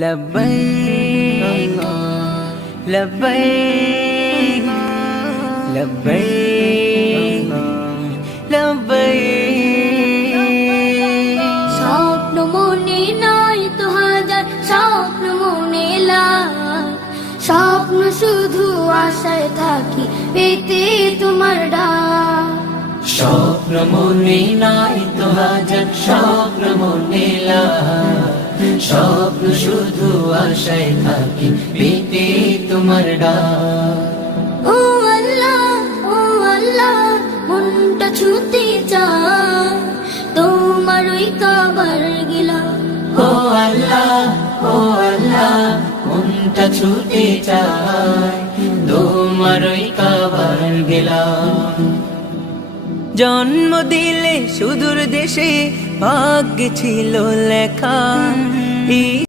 লব্বৈক লব্বৈক লব্বৈক লব্বৈক। স্বপ্ন মনে নাই তো হাজার, স্বপ্ন মনে লাখ, স্বপ্ন শুধু আশায় থাকি পেতে তোমার ডাক। স্বপ্ন মনে নাই তো হাজার, স্বপ্ন মনে লাখ, স্বপ্ন শুধু আশায় থাকি পেতে তোমার ডাক। ও আল্লাহ মনটা ছুতে চায় তোমার ওই কাবার গিলা। ও আল্লাহ মনটা ছুতে চায় তোমার ওই কাবার গেলাম। জন্ম দিলে সুদূর দেশে ভাগ্যে ছিল লেখা